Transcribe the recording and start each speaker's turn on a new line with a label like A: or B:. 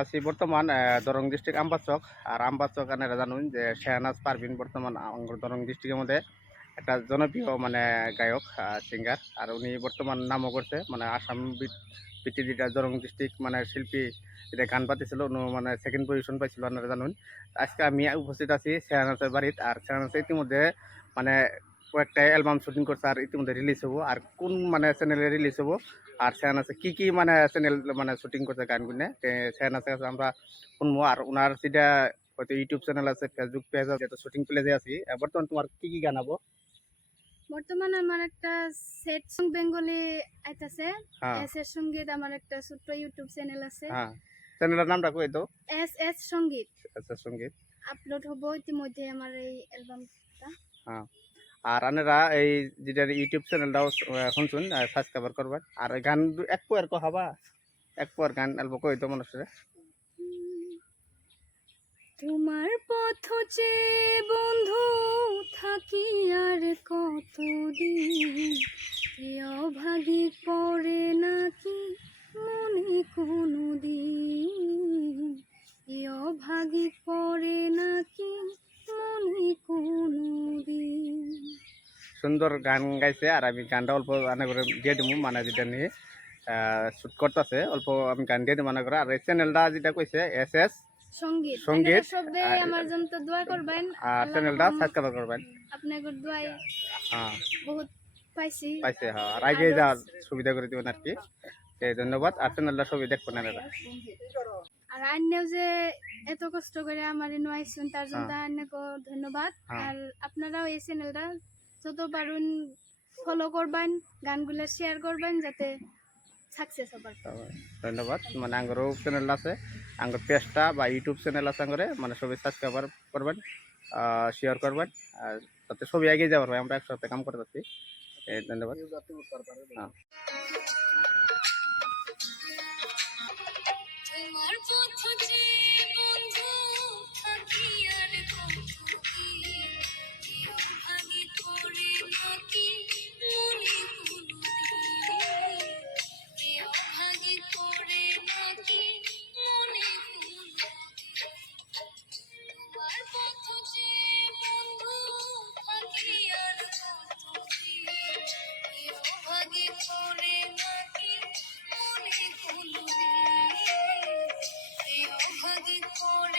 A: আছি বর্তমান দরং ডিস্ট্রিক্ট আমবাচক। আর আমবাচক আপনারা জানুন যে শেহনাজ পারভিন বর্তমান দরং ডিস্ট্রিক্টের মধ্যে একটা জনপ্রিয় মানে গায়ক সিঙ্গার আর উনি বর্তমান নামও করছে মানে আসাম পিটি যেটা দরং ডিস্ট্রিক্ট মানে শিল্পী যেটা গান পাতিছিল উনি মানে সেকেন্ড পজিশন পাইছিল আপনারা জানুন। আজকে আমি উপস্থিত আছি শেহনাজের বাড়িত। আর শেহনাজ ইতিমধ্যে মানে কয়েকটা অ্যালবাম শুটিং করছে আর ইতিমধ্যে রিলিজ হব। আর কোন মানে চ্যানেলে রিলিজ হব আর সেখানে কি কি মানে চ্যানেল মানে শুটিং করছে গানগুলো সেখানে আছে আমরা শুনব। আর ওনার যেটা হয়তো ইউটিউব চ্যানেল আছে ফেসবুক পেজ আছে যেটা শুটিং প্লেজে আছি। বর্তমান তোমার কি কি গান আবো?
B: বর্তমান আমার একটা সেট সং বেঙ্গলি আইতাছে।
A: হ্যাঁ।
B: এস এস সংগীত আমার একটা ছোট্ট ইউটিউব চ্যানেল আছে।
A: হ্যাঁ। চ্যানেলের নামটা কই তো?
B: এস এস সংগীত
A: আচ্ছা সংগীত
B: আপলোড হব ইতিমধ্যে আমার এই অ্যালবাম
A: আর আনেরা এই যেটা ইউটিউব চ্যানেলটাও শুনছুন সাবস্ক্রাইবার করবেন আর গান এক পয়ের কো হবা? এক পয়ের গান অল্প কই তো মানুষের।
B: তোমার পথ চেয়ে বন্ধু, থাকি আর কতদিন? এ অভাগী পড়ে নাকি মনে কোনো
A: সুন্দর গান গাইছে আর আমি গানটা অল্প আনে করে দিয়ে দিব মানে যেটা নিয়ে শুট করতেছে অল্প আমি গান দিয়ে দিব মানে করে। আর এই চ্যানেলটা যেটা কইছে এস এস
B: সংগীত।
A: সংগীত,
B: আপনারা আমার জন্য তো দোয়া করবেন।
A: আর চ্যানেলটা সাবস্ক্রাইব করবেন।
B: আপনাদের দোয়ায়
A: হ্যাঁ।
B: বহুত পাইছি।
A: পাইছে হ্যাঁ। আর আগে যাওয়ার সুবিধা করে দিবেন আর কি। এই ধন্যবাদ। আর চ্যানেলটা সবই দেখবেন এনারা
B: আর আন্যও যে এত কষ্ট করে আমার এনে আইসুন তার জন্য
A: হ্যাঁ।
B: আন্যকে ধন্যবাদ।
A: হ্যাঁ।
B: আর আপনারাও এই চ্যানেলটা যত পারুন ফলো করবেন গানগুলো শেয়ার করবেন যাতে সাকসেস হবার
A: ধন্যবাদ। মানে আঙ্গরও চ্যানেল আছে আঙ্গর পেজটা বা ইউটিউব চ্যানেল আছে আঙ্গরে মানে সবই সাবস্ক্রাইব করবেন শেয়ার করবেন আর তাতে সবই এগিয়ে যাবার ভাই আমরা একসাথে কাম করতে পারছি। ধন্যবাদ। হ্যাঁ।
B: তোমার পথ চেয়ে 一个人